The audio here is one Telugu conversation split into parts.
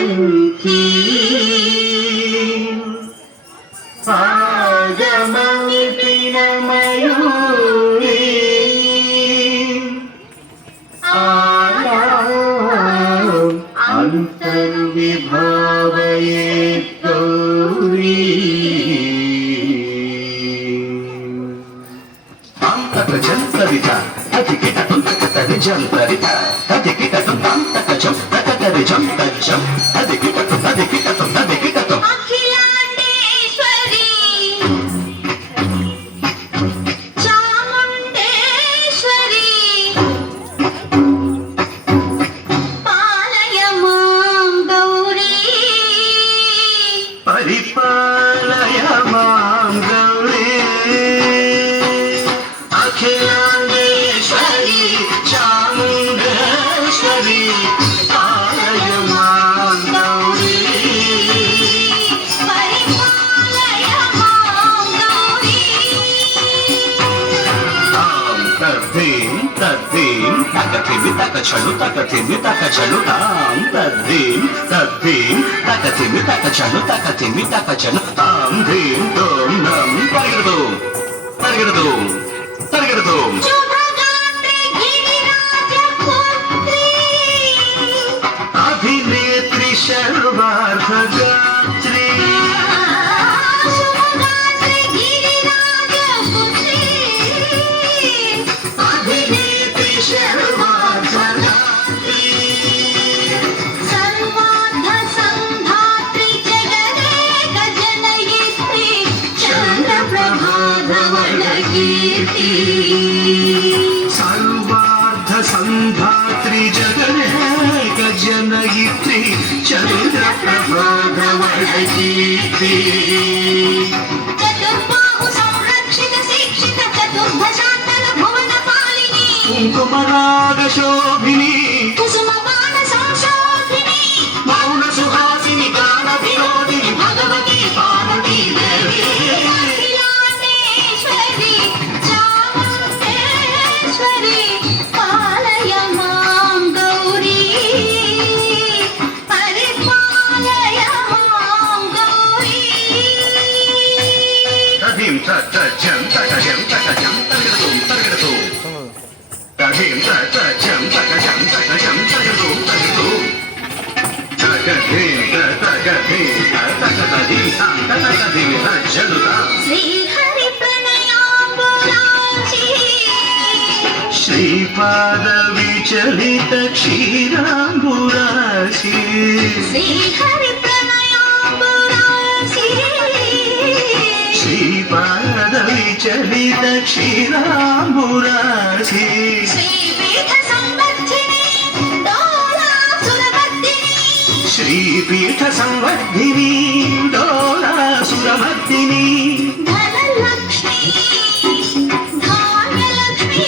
పంచి ఆగమనిపిన మయూరి అంతర్విభావయే గౌరీ జంతరిత అధికిట తుంతకతరి జంతరిత అధికిట తుంతంతకజం తకతరి జంతజం అధికిట తుంతదికిట తుంతదికిట తుం అఖిలాండేశ్వరి చాముండేశ్వరి పాలయ మాం గౌరీ పరిపాలయ మాం గౌరీ అఖిలాండేశ్వరి చాముండేశ్వరి పాలయ మాం గౌరీ పరిపాలయ మాం గౌరీ తాం తద్ధీం తద్ధీం తకథిమి తకచలు తకథిమి తకచలు తాం తద్ధీం తద్ధీం తకథిమి తకచలు తకథిమి తకచలు తాం ధీం తోం నం పరిగెడదు పరిగెడదు పరిగెడదు శుభగాత్రి గిరిరాజపుత్రి అభినేత్రి సర్వార్థగాత్రి శుభగాత్రి గిరిరాజపుత్రి అభినేత్రి సర్వార్థగాత్రి సర్వార్థ సంధాత్రి జగదేక జనయిత్రి చంద్రప్రభాధవళకీర్తి సర్వార్థ సంధాత్రి జగదేక జనయిత్రి చంద్ర ప్రభాధవళకీర్తి చతుర్బాహు సంరక్షిత శిక్షిత చతుర్భుజాంతర భువన పాలిని కుంకుమరాగ శోభిని కుసుమ బాణ సంశోభిని మౌన సుహాసిని గాన వినోదిని భగవతి పార్వతీ దేవి అఖిలాండేశ్వరి చాముండేశ్వరి పాలయ మాం గౌరీ పరిపాలయ మాం గౌరీ తథీం తజం తకజం తకజం తగడదు తగడదు తథీం తజం తకజం తకజం తగడదు తగడదు తగధీం తగధీం తగధీం తగధీం తజలుతా శ్రీహరి ప్రణయాంబురాచి శ్రీపాద విచలిత క్షీరాంబురాశి శ్రీహరి ప్రణయాంబురాచి శ్రీపాద విచలిత క్షీరాంబురాశి శ్రీపీఠ సంవర్ధిని డోలాసురవర్ధిని శ్రీపీఠ సంవర్ధిని డోలాసురమర్దిని ధనలక్ష్మి ధాన్యలక్ష్మి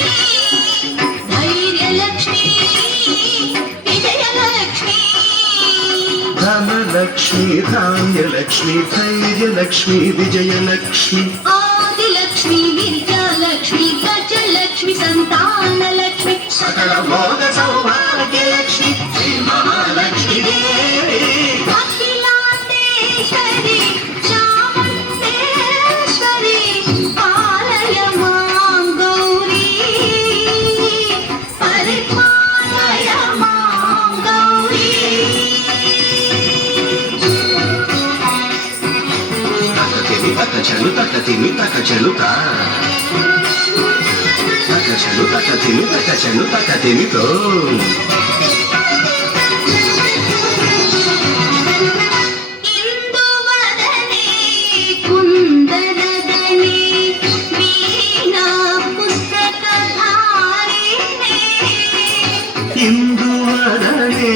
ధైర్యలక్ష్మి విజయలక్ష్మి ధనలక్ష్మి ధాన్యలక్ష్మి ధైర్యలక్ష్మి విజయలక్ష్మి ఆదిలక్ష్మి విద్యాలక్ష్మి గజలక్ష్మి సంతానలక్ష్మి సకల భోగ సౌభాగ్యలక్ష్మి శ్రీ మహాలక్ష్మి దేవి అఖిలాండేశ్వరి చాముండేశ్వరి పాలయ మాం గౌరీ పరిపాలయ మాం గౌరీ తకతిమి తకచలు తకతిమి తకచలుతా తకచలు తకతిమి తకచలు తకతిమితో ఇందువదనే కుందనదనే వీణా పుస్తకధారిణే ఇందువదనే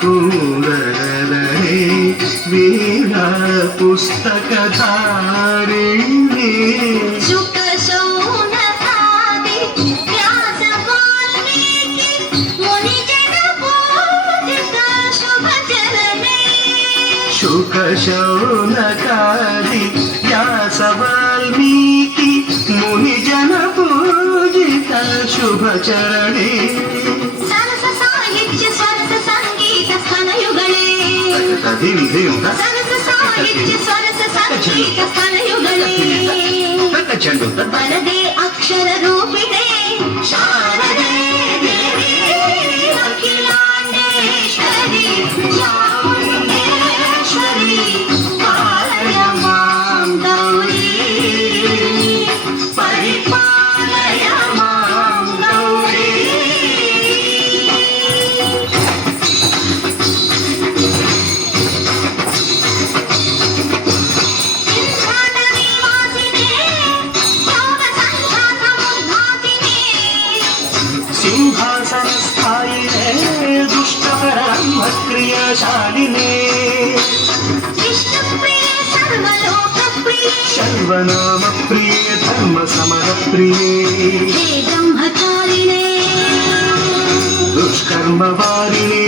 కూరలనే వీణా పుస్తకధారిణి శుక శౌనకాది వ్యాస వాల్మీకి ముని జన పూజిత శుభ చరణే శుక శౌనకాది వ్యాస వాల్మీకి ముని జన పూజిత శుభ చరణే సరస సాహిత్య స్వరస సంగీత స్థనయుగళే ಧೀಂ ಧೀಂ ತ ಸರಸ ಸಾಹಿತ್ಯ ಸ್ವರಸ ಸಂಗೀತ ಸ್ತನಯುಗಳೇ ತಕ್ಕ ಚೆಂಡು ತ ಬರದೆ ಅಕ್ಷರ ರೂಪಿಣೆ ಶಾರದೆ ದೇವಿ ಅಖಿಲಾಂಡೇಶ್ವರಿ ಚಾಮುಂಡೇಶ್ವರಿ ಪಾಲಯ ಮಾಂ ಗೌರಿ ಪರಿಪಾಲಯ ಮಾಂ ಗೌರಿ ಸಿಂಹಾದ ನಿವಾಸಿನೇ ಯೋಗ ಸಂಘಾತ ಮುದ್ಧಾಸಿನೇ ಸಿಂಹಾಸನ ಸ್ಥಾಯಿನೇ ದುಷ್ಟಪರ ಕ್ರಿಯಾಶಾಲಿನೇ ವಿಷ್ಣುಪ್ರಿಯೆ ಸರ್ವಲೋಕಪ್ರಿಯೆ ಸರ್ವನಾಮ ಪ್ರಿಯೇ ಧರ್ಮ ಸಮರ ಪ್ರಿಯೇ ಹೇ ಬ್ರಹ್ಮಚಾರಿಣೇ ದುಷ್ಕರ್ಮ ವಾರಿಣೇ